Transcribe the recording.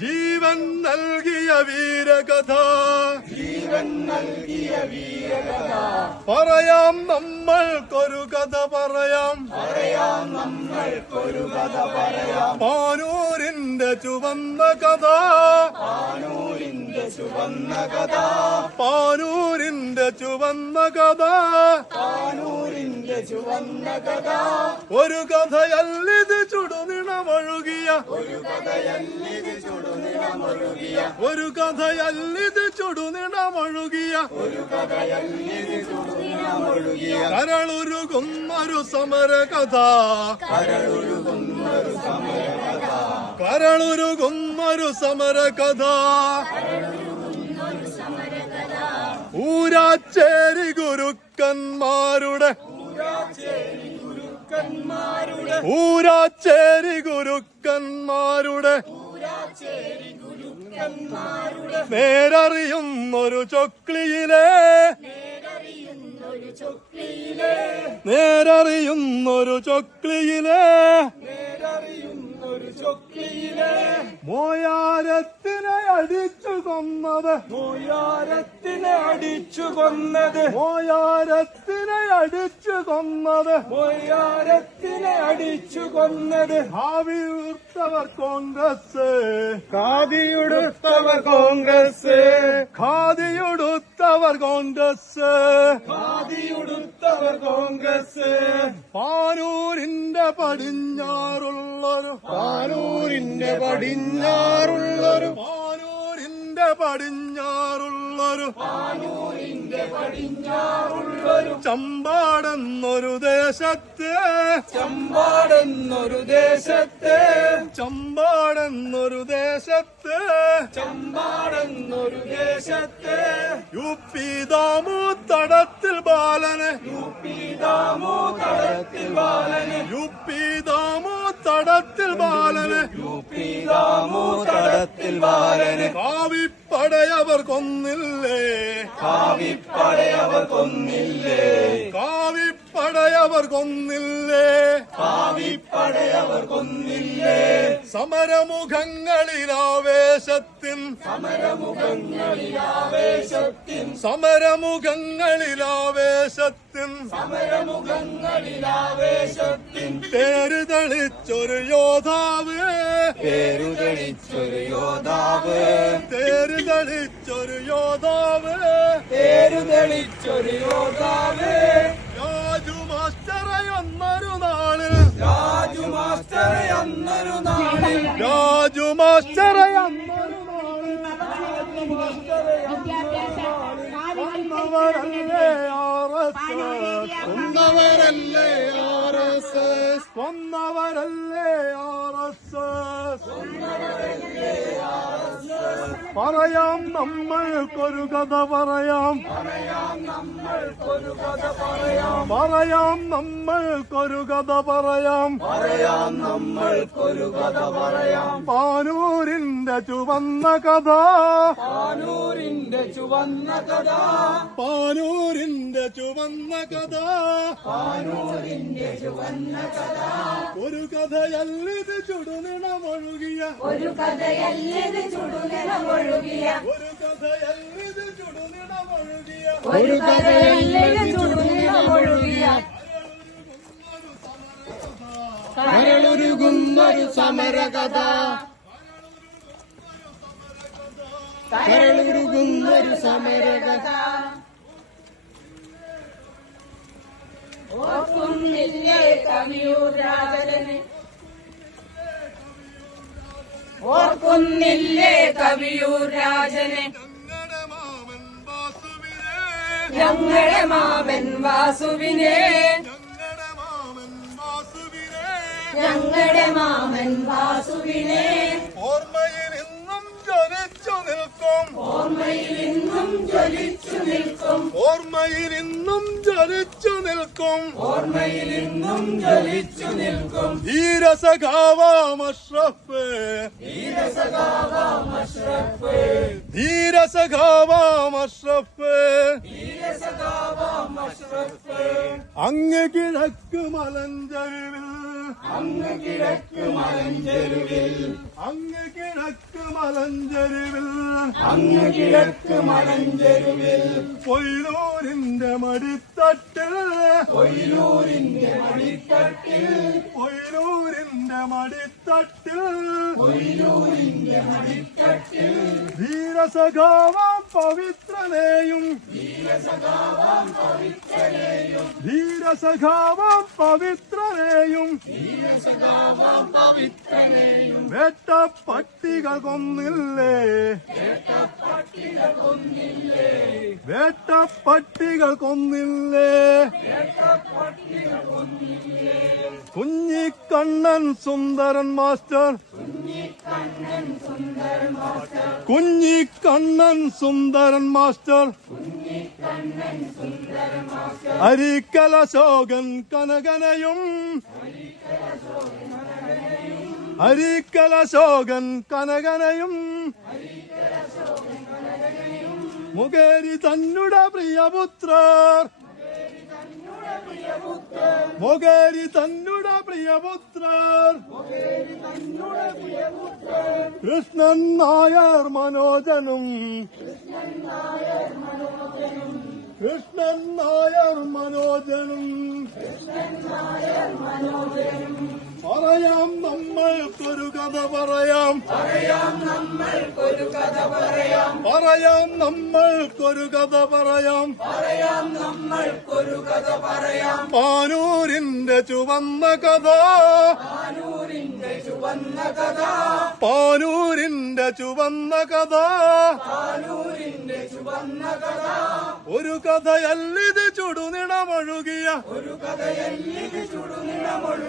ജീവൻ നൽകിയ വീരകഥ. ജീവൻ നൽകിയ വീരകഥ. പറയാം നമ്മൾക്കൊരു കഥ പറയാം. പറയാം നമ്മൾ കൊരു കഥ പറയാം. പാനൂരിന്റെ ചുവന്ന കഥ. പാനൂരിന്റെ ചുവന്ന കഥ. പാനൂരിന്റെ ചുവന്ന കഥ. പാനൂരിന്റെ ചുവന്ന കഥ. ഒരു കഥയല്ലിത് ചുടുനിണമൊഴുകിയ. ഒരു കഥയല്ലിത് ചുടുനിണമൊഴുകിയ. ഒരു ഒരു കഥയല്ലിത് ചുടുനിറമൊഴുകിയ കരളുരുകുന്നൊരു സമര കഥ കരളുരുകുന്നൊരു സമര കഥ ഊരാച്ചേരി ഗുരുക്കന്മാരുടെ. ഊരാച്ചേരി ഗുരുക്കന്മാരുടെ. ഊരാച്ചേരി നേരറിയുന്നൊരു ചൊക്ലിയിലെ നേരറിയുന്നൊരു ചൊക്ലിയിലെ നേരറിയുന്നൊരു ചൊക്ലിയിലെ മോയാരത്തിനെ അടിച്ചു കൊന്നത്. മോയാരത്തിനെ അടിച്ചു കൊന്നത്. മോയാരത്തിനെ അടിച്ചു കൊന്നത്. മോയാരത്തിനെ അടിച്ചു കൊന്നത്. ഭാവിയുടുത്തവർ കോൺഗ്രസ്. ഖാദിയുടുത്തവർ കോൺഗ്രസ്. ഖാദിയുടുത്തവർ കോൺഗ്രസ്. ഖാദിയുടുത്തവർ കോൺഗ്രസ്. പാനൂരിന്റെ പടിഞ്ഞാറുള്ളൊരു പാനൂരിന്റെ പടിഞ്ഞാറുള്ളൊരു പാനൂരിന്റെ പടിഞ്ഞാറുള്ളൊരു പടിഞ്ഞാറുള്ളൊരു ചമ്പാടെന്നൊരു ദേശത്തെ. ചമ്പാടെന്നൊരു ദേശത്തെ. ചമ്പാടെന്നൊരു ദേശത്തെ ചമ്പാടെന്നൊരു ദേശത്തെ യു പി ദാമു തടത്തിൽ ബാലന്. യു പി ദാമോ തടത്തിൽ ബാലന്. യു പി ദാമു തടത്തിൽ ബാലന്. യു പി ദാമോ തടത്തിൽ ബാലന് കാവിപ്പടയവർ കൊന്നില്ലേ കാവിപ്പടയവർ കൊന്നില്ലേ കാവിപ്പടയവർ കൊന്നില്ലേ അവർ കൊന്നില്ലേ? സമരമുഖങ്ങളിൽ ആവേശത്തിൻ സമരമുഖങ്ങളിൽ ആവേശത്തിൻ സമരമുഖങ്ങളിൽ ആവേശത്തിൻ സമരമുഖങ്ങളിൽ ആവേശത്തിൻ പേര് തളിച്ചൊരു യോധാവ് പേരു തളിച്ചൊരു യോധാവ് പേര് തളിച്ചൊരു യോധാവ് പേരു തളിച്ചൊരു യോദ്ധാവ്. രാജു മാസ്റ്ററയൊന്നൊരു നാളിൽ രാജു മാസ്റ്റർ എന്നൊരു നാളിൽ രാജു മാസ്റ്ററയൊന്നൊരു നാളിൽ കൊന്നവരല്ലേ ആർ എസ് എസ്? കൊന്നവരല്ലേ ആർ എസ് എസ് കൊന്നവരല്ലേ ആർ എസ് എസ് പറയാം നമ്മൾക്കൊരു കഥ പറയാം. പറയാം നമ്മൾക്കൊരു കഥ പറയാം. പറയാം നമ്മൾക്കൊരു കഥ പറയാം പറയാം നമ്മൾക്കൊരു കഥ പറയാം പാനൂരിന്റെ ചുവന്ന കഥ പാനൂരിന്റെ ചുവന്ന കഥ പാനൂരിന്റെ ചുവന്ന കഥ. പാനൂരിന്റെ ചുവന്ന കഥ. ഒരു കഥയല്ലിത് ചുടുനിണമൊഴുകിയ. ഒരു കഥയല്ലിത് ചുടുനിണമൊഴുകിയ. ഒരു കഥയല്ലിത് ചുടുനിണമൊഴുകിയ. ഒരു കഥയല്ലിത് ചുടുനിണമൊഴുകിയ. കരളുരുകുന്നൊരു സമരകഥ. കരളുരുകുന്നൊരു സമരകഥ. ഓർക്കുന്നില്ലേ കവിയൂർ രാജനെ ഓർക്കുന്നില്ലേ കവിയൂർ രാജനെ ഞങ്ങളുടെ മാമൻ വാസുവിനെ. ഞങ്ങളുടെ മാമൻ വാസുവിനെ. ഓർമ്മയിൽ ഇന്നും ജ്വലിച്ചു നിൽക്കും. ഓർമ്മയിൽ ഇന്നും ജ്വലിച്ചു നിൽക്കും. ഓർമ്മയിൽ നിൽക്കും ഓർമ്മയിൽ ഇന്നും ജ്വലിച്ചു നിൽക്കും. ധീരസഖാവാം അഷ്റഫ് ധീരസഖാവാം അഷ്റഫ് ധീരസഖാവാം അഷ്റഫ് ധീരസഖാവാം അഷ്റഫ് അങ്ങ് കിഴക്ക് മലഞ്ചരുവിൽ അങ്ങ് കിഴക്ക് മലഞ്ചെരുവിൽ. അങ്ങ് കിഴക്ക് മലഞ്ചെരുവിൽ. അങ്ങ് കിഴക്ക് മലഞ്ചെരുവിൽ. പൊയിലൂരിന്റെ മടിത്തട്ടിൽ. പൊയിലൂരിന്റെ മടിത്തട്ടിൽ. പൊയിലൂരിന്റെ മടിത്തട്ടിൽ. പൊയിലൂരിന്റെ മടിത്തട്ടിൽ. ധീരസഖാവാം പവിത്രനെയും. ധീരസഖാവാം പവിത്രനെയും. ധീരസഖാവാം ധീരസഖാവാം പവിത്രനെയും കൊന്നില്ലേ പട്ടിക കൊന്നില്ലേ കൊന്നില്ലേ പട്ടിക കൊന്നില്ലേ Kunhikannan Sundaran master. Kunhikannan Sundaran master. Kannan Sundaran master അരിക്കല ശോകൻ കനകനയും അരിക്കലശോകൻ കനകനയും മുഖേരി തന്നുട പ്രിയപുത്രർ മുഖേരി തന്നുടെ പ്രിയപുത്രർ കൃഷ്ണൻ നായർ മനോജനും. കൃഷ്ണൻ നായർ മനോജനും. പറയാം നമ്മൾക്കൊരു കഥ പറയാം. പറയാം നമ്മൾ പറയാം നമ്മൾ നമ്മൾക്കൊരു കഥ പറയാം. പറയാം നമ്മൾക്കൊരു കഥ പറയാം. പാനൂരിന്റെ ചുവന്ന കഥ. പാനൂരിന്റെ ചുവന്ന കഥ. പാനൂരിന്റെ ചുവന്ന കഥ. പാനൂരിന്റെ ചുവന്ന കഥ. ഒരു കഥയല്ലിത് ചുടുനിണമൊഴുകിയ ഒരു കഥയല്ലിത് ചുടുനിണമൊഴു